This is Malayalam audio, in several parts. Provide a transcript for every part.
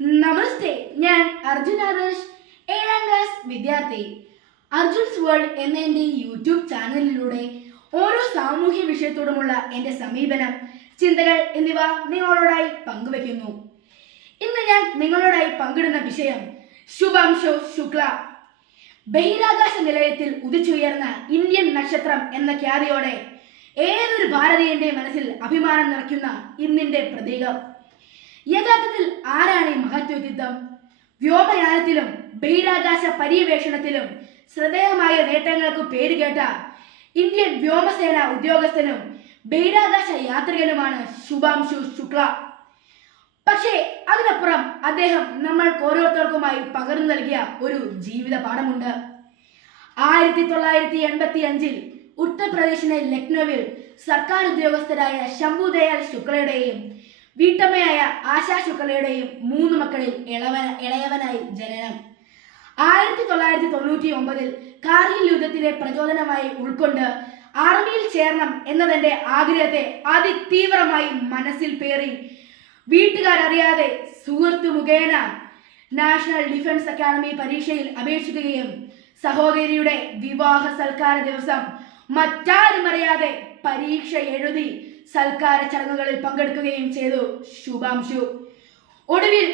നമസ്തേ ഞാൻ അർജുൻ ആദർശ് ഏഴാം ക്ലാസ് വിദ്യാർത്ഥി. അർജുൻസ് വേൾഡ് എന്ന എന്റെ യൂട്യൂബ് ചാനലിലൂടെ ഓരോ സാമൂഹ്യ വിഷയത്തോടുമുള്ള എന്റെ സമീപനം ചിന്തകൾ എന്നിവ നിങ്ങളോടായി പങ്കുവയ്ക്കുന്നു. ഇന്ന് ഞാൻ നിങ്ങളോടായി പങ്കിടുന്ന വിഷയം ശുഭാംശോ ശുക്ല. ബഹിരാകാശ നിലയത്തിൽ ഉദിച്ചുയർന്ന ഇന്ത്യൻ നക്ഷത്രം എന്ന ഖ്യാതിയോടെ ഏതൊരു ഭാരതീയന്റെ മനസ്സിൽ അഭിമാനം നിറയ്ക്കുന്ന ഇന്നിന്റെ പ്രതീകം? യഥാർത്ഥത്തിൽ ആരാണ് ഈ മഹത് വ്യക്തിത്വം വ്യോമയാനത്തിലും ബഹിരാകാശ പര്യവേഷണത്തിലും ശ്രദ്ധേയമായ നേട്ടങ്ങൾക്ക് പേരുകേട്ട ഇന്ത്യൻ വ്യോമസേന ഉദ്യോഗസ്ഥനും ബഹിരാകാശ യാത്രികനുമാണ് ശുഭാംശു ശുക്ല. പക്ഷേ അതിനപ്പുറം അദ്ദേഹം നമ്മൾ ഓരോരുത്തർക്കുമായി പകർന്നു നൽകിയ ഒരു ജീവിത പാഠമുണ്ട്. ആയിരത്തി തൊള്ളായിരത്തി എൺപത്തി അഞ്ചിൽ ഉത്തർപ്രദേശിലെ ലക്നൌവിൽ സർക്കാർ ഉദ്യോഗസ്ഥരായ ശംഭുദയാൽ ശുക്ലയുടെയും വീട്ടമ്മയായ ആശാ ശുക്ലയുടെയും മൂന്ന് മക്കളിൽ ഇളവ ഇളയവനായി ജനനം. ആയിരത്തി തൊള്ളായിരത്തി തൊണ്ണൂറ്റി ഒമ്പതിൽ കാർഗിൽ യുദ്ധത്തിലെ പ്രചോദനമായി ഉൾക്കൊണ്ട് ആർമിയിൽ ചേരണം എന്നതിന്റെ ആഗ്രഹത്തെ അതിതീവ്രമായി മനസ്സിൽ പേറി വീട്ടുകാരറിയാതെ സുഹൃത്ത് മുഖേന നാഷണൽ ഡിഫൻസ് അക്കാദമി പരീക്ഷയിൽ അപേക്ഷിക്കുകയും സഹോദരിയുടെ വിവാഹ സൽക്കാര ദിവസം മറ്റാരും അറിയാതെ പരീക്ഷ എഴുതി സൽക്കാര ചടങ്ങുകളിൽ പങ്കെടുക്കുകയും ചെയ്തു. ശുഭാംശു. ഒടുവിൽ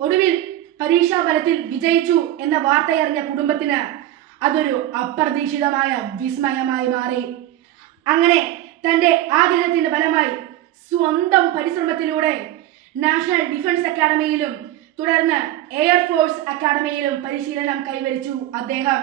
ഒടുവിൽ പരീക്ഷാ ഫലത്തിൽ വിജയിച്ചു എന്ന വാർത്തയറിഞ്ഞ കുടുംബത്തിന് അതൊരു അപ്രതീക്ഷിതമായ വിസ്മയമായി മാറി. അങ്ങനെ തന്റെ ആഗ്രഹത്തിന്റെ ഫലമായി സ്വന്തം പരിശ്രമത്തിലൂടെ നാഷണൽ ഡിഫൻസ് അക്കാദമിയിലും തുടർന്ന് എയർഫോഴ്സ് അക്കാദമിയിലും പരിശീലനം കൈവരിച്ചു അദ്ദേഹം.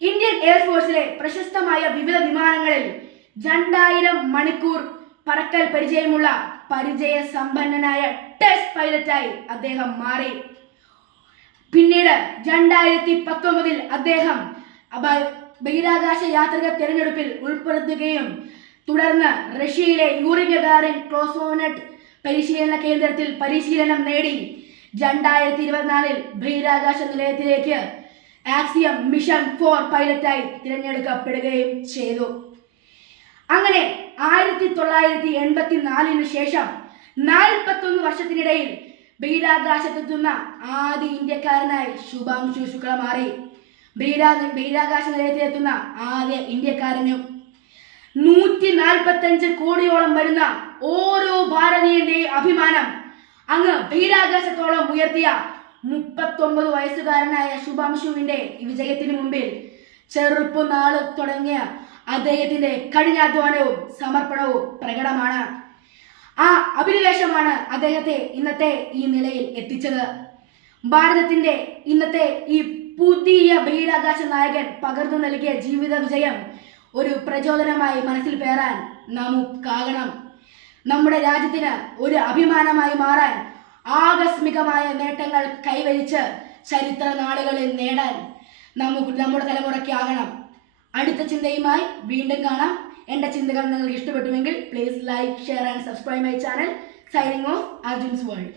ഇന്ത്യൻ എയർഫോഴ്സിലെ പ്രശസ്തമായ വിവിധ വിമാനങ്ങളിൽ രണ്ടായിരം മണിക്കൂർ പറക്കൽ പരിചയമുള്ള പരിചയ സമ്പന്നനായ ടെസ്റ്റ് പൈലറ്റായി അദ്ദേഹം മാറി. പിന്നീട് രണ്ടായിരത്തി പത്തൊമ്പതിൽ അദ്ദേഹം ബഹിരാകാശ യാത്രിക തിരഞ്ഞെടുപ്പിൽ ഉൾപ്പെടുത്തുകയും തുടർന്ന് റഷ്യയിലെ യൂറി ഗഗാറിൻ ക്രോസോനറ്റ് പരിശീലന കേന്ദ്രത്തിൽ പരിശീലനം നേടി. രണ്ടായിരത്തി ഇരുപത്തിനാലിൽ ബഹിരാകാശ നിലയത്തിലേക്ക് ആക്സിയം മിഷൻ ഫോർ പൈലറ്റായി തിരഞ്ഞെടുക്കപ്പെടുകയും ചെയ്തു. അങ്ങനെ ആയിരത്തി തൊള്ളായിരത്തി എൺപത്തി നാലിനു ശേഷം നാൽപ്പത്തൊന്ന് വർഷത്തിനിടയിൽ ബഹിരാകാശത്തെത്തുന്ന ആദ്യ ഇന്ത്യക്കാരനായി ശുഭാംശു ശുക്ല മാറി. ബഹിരാ ബഹിരാകാശ നിലയത്തിലെത്തുന്ന ആദ്യ ഇന്ത്യക്കാരനും നൂറ്റി നാൽപ്പത്തഞ്ച് കോടിയോളം വരുന്ന ഓരോ ഭാരതീയന്റെയും അഭിമാനം അങ്ങ് ബഹിരാകാശത്തോളം ഉയർത്തിയ മുപ്പത്തൊമ്പത് വയസ്സുകാരനായ ശുഭാംശുവിന്റെ വിജയത്തിന് മുമ്പിൽ ചെറുപ്പനാൾ തുടങ്ങിയ അദ്ദേഹത്തിന്റെ കഠിനാധ്വാനവും സമർപ്പണവും പ്രകടമാണ്. ആ അഭിനിവേശമാണ് അദ്ദേഹത്തെ ഇന്നത്തെ ഈ നിലയിൽ എത്തിച്ചത്. ഭാരതത്തിന്റെ ഇന്നത്തെ ഈ പുതിയ ബഹിരാകാശ നായകൻ പകർന്നു നൽകിയ ജീവിത വിജയം ഒരു പ്രചോദനമായി മനസ്സിൽ പേറാൻ നമുക്കാകണം നമ്മുടെ രാജ്യത്തിന് ഒരു അഭിമാനമായി മാറാൻ ആകസ്മികമായ നേട്ടങ്ങൾ കൈവരിച്ച് ചരിത്ര നാളുകളിൽ നേടാൻ നമുക്ക് നമ്മുടെ തലമുറയ്ക്കാകണം അടുത്ത ചിന്തയുമായി വീണ്ടും കാണാം. എന്റെ ചിന്തകൾ നിങ്ങൾക്ക് ഇഷ്ടപ്പെട്ടുവെങ്കിൽ please like share and subscribe my channel signing off Arjun's world